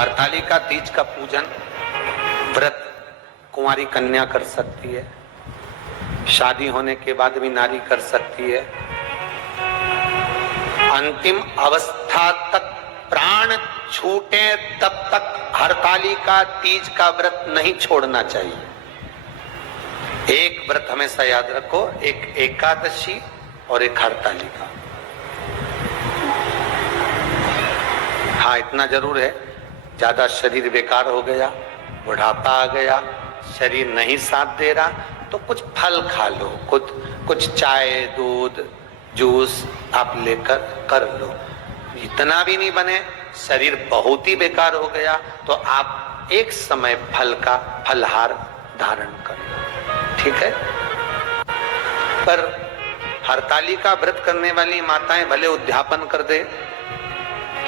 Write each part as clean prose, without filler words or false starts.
हरतालिका तीज का पूजन व्रत कुंवारी कन्या कर सकती है, शादी होने के बाद भी नारी कर सकती है। अंतिम अवस्था तक प्राण छूटे तब तक हरतालिका तीज का व्रत नहीं छोड़ना चाहिए। एक व्रत हमेशा याद रखो, एक एकादशी और एक हरतालिका। हाँ, इतना जरूर है, ज्यादा शरीर बेकार हो गया, बुढ़ापा आ गया, शरीर नहीं साथ दे रहा, तो कुछ फल खा लो, कुछ चाय दूध जूस आप लेकर कर लो। इतना भी नहीं बने, शरीर बहुत ही बेकार हो गया, तो आप एक समय फल का फलहार धारण कर लो, ठीक है। पर हरतालिका व्रत करने वाली माताएं भले उद्यापन कर दे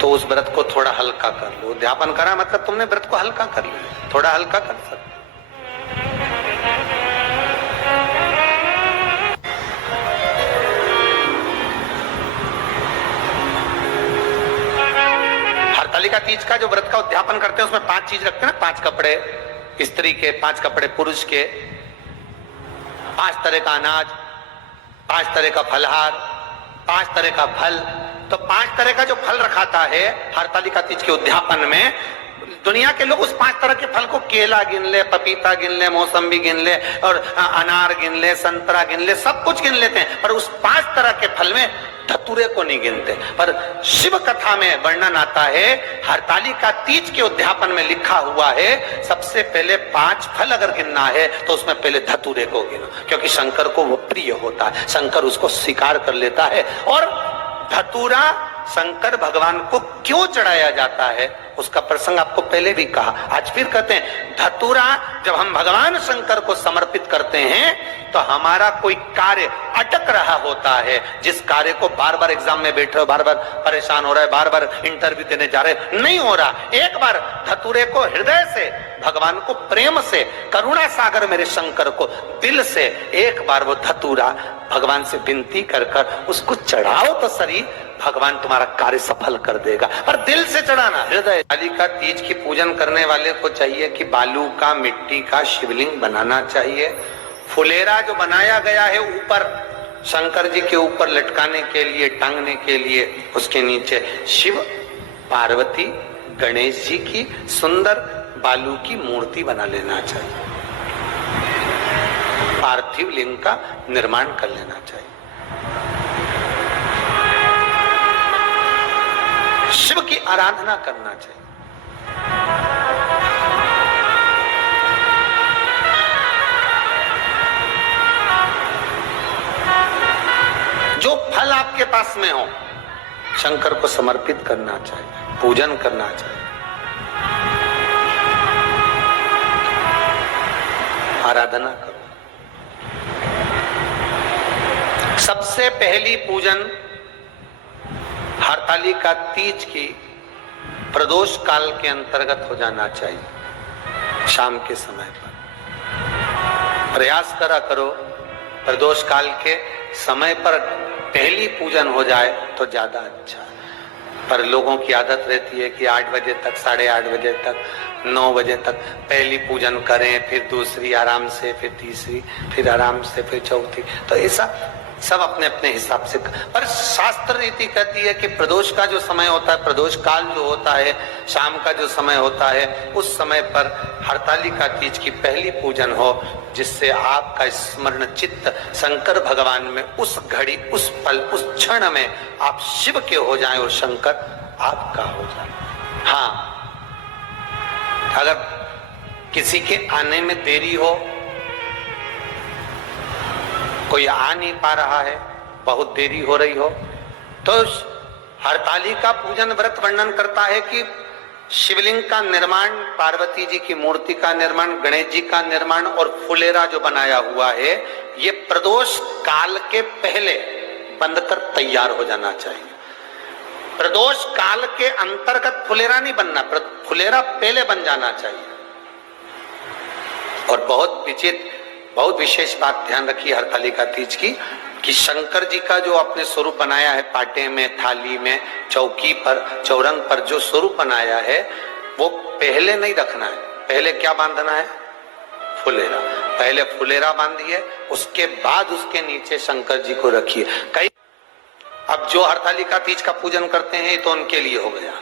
तो उस व्रत को थोड़ा हल्का कर लो। उद्यापन करा मतलब तुमने व्रत को हल्का कर लिया, थोड़ा हल्का कर सकते। हरतालिका तीज का जो व्रत का उद्यापन करते हैं उसमें 5 चीज रखते हैं ना, 5 कपड़े स्त्री के, 5 कपड़े पुरुष के, 5 तरह का अनाज, 5 तरह का फलहार, 5 तरह का फल। तो 5 तरह का जो फल रखाता है हरतालिका तीज के उद्यापन में, दुनिया के लोग उस 5 तरह के फल को केला गिन ले, पपीता गिन ले, मौसम्बी गिन ले और अनार गिन ले, संतरा गिन ले, सब कुछ गिन लेते हैं, पर उस 5 तरह के फल में धतूरे को नहीं गिनते। पर शिव कथा में वर्णन आता है, हरतालिका तीज के उद्यापन में लिखा हुआ है, सबसे पहले 5 फल अगर गिनना है तो उसमें पहले धतूरे को गिनो, क्योंकि शंकर को वो प्रिय होता है, शंकर उसको स्वीकार कर लेता है। और धतूरा शंकर भगवान को क्यों चढ़ाया जाता है उसका प्रसंग आपको पहले भी कहा, आज फिर कहते हैं। धतूरा जब हम भगवान शंकर को समर्पित करते हैं तो हमारा कोई कार्य अटक रहा होता है, जिस कार्य को बार बार एग्जाम में बैठे हो, बार बार परेशान हो रहा है, बार बार इंटरव्यू देने जा रहे, नहीं हो रहा, एक बार धतूरे को हृदय से भगवान को प्रेम से, करुणा सागर मेरे शंकर को दिल से एक बार वो धतूरा भगवान से विनती कर कर उसको चढ़ाओ तो सही, भगवान तुम्हारा कार्य सफल कर देगा। पर दिल से चढ़ाना, हृदय। हरतालिका तीज की पूजन करने वाले को चाहिए कि बालू का, मिट्टी का शिवलिंग बनाना चाहिए। फुलेरा जो बनाया गया है ऊपर शंकर जी के ऊपर लटकाने के लिए, टांगने के लिए, उसके नीचे शिव पार्वती गणेश जी की सुंदर बालू की मूर्ति बना लेना चाहिए, पार्थिव लिंग का निर्माण कर लेना चाहिए। शिव की आराधना करना चाहिए। जो फल आपके पास में हो शंकर को समर्पित करना चाहिए, पूजन करना चाहिए, आराधना करो। सबसे पहली पूजन हरतालिका तीज की प्रदोष काल के अंतर्गत हो जाना चाहिए, शाम के समय पर। प्रयास करा करो प्रदोष काल के समय पर पहली पूजन हो जाए तो ज्यादा अच्छा। पर लोगों की आदत रहती है कि 8 बजे तक, 8:30 बजे तक, 9 बजे तक पहली पूजन करें, फिर दूसरी आराम से, फिर तीसरी, फिर आराम से, फिर चौथी। तो ऐसा सब अपने अपने हिसाब से। पर शास्त्र रीति कहती है कि प्रदोष का जो समय होता है, प्रदोष काल जो होता है, शाम का जो समय होता है, उस समय पर हरतालिका तीज की पहली पूजन हो, जिससे आपका स्मरण चित्त शंकर भगवान में उस घड़ी, उस पल, उस क्षण में आप शिव के हो जाएं और शंकर आपका हो जाए। हाँ, अगर किसी के आने में देरी हो, कोई आ नहीं पा रहा है, बहुत देरी हो रही हो, तो हरतालिका पूजन व्रत वर्णन करता है कि शिवलिंग का निर्माण, पार्वती जी की मूर्ति का निर्माण, गणेश जी का निर्माण और फुलेरा जो बनाया हुआ है, ये प्रदोष काल के पहले बंधकर तैयार हो जाना चाहिए। प्रदोष काल के अंतर्गत फुलेरा नहीं बनना, फुलेरा पहले बन जाना चाहिए। और बहुत विशेष बात ध्यान रखिए हरतालिका तीज की, कि शंकर जी का जो अपने स्वरूप बनाया है, पाटे में, थाली में, चौकी पर, चौरंग पर जो स्वरूप बनाया है, वो पहले नहीं रखना है। पहले क्या बांधना है? फुलेरा। पहले फुलेरा बांधिए, उसके बाद उसके नीचे शंकर जी को रखिए। कई अब जो हरतालिका तीज का पूजन करते हैं तो उनके लिए हो गया,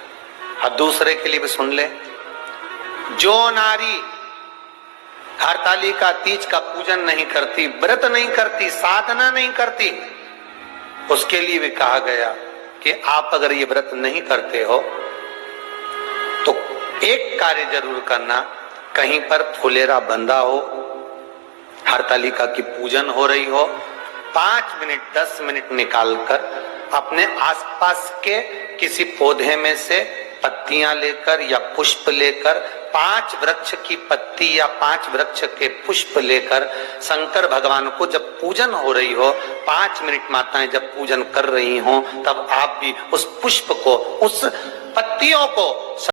अब दूसरे के लिए भी सुन ले। जो नारी हरतालिका तीज का पूजन नहीं करती, व्रत नहीं करती, साधना नहीं करती, उसके लिए भी कहा गया कि आप अगर ये व्रत नहीं करते हो तो एक कार्य जरूर करना, कहीं पर फुलेरा बंधा हो, हरतालिका की पूजन हो रही हो, 5 मिनट 10 मिनट निकालकर अपने आसपास के किसी पौधे में से पत्तियां लेकर या पुष्प लेकर, 5 वृक्ष की पत्ती या 5 वृक्ष के पुष्प लेकर शंकर भगवान को जब पूजन हो रही हो, 5 मिनट माताएं जब पूजन कर रही हो, तब आप भी उस पुष्प को, उस पत्तियों को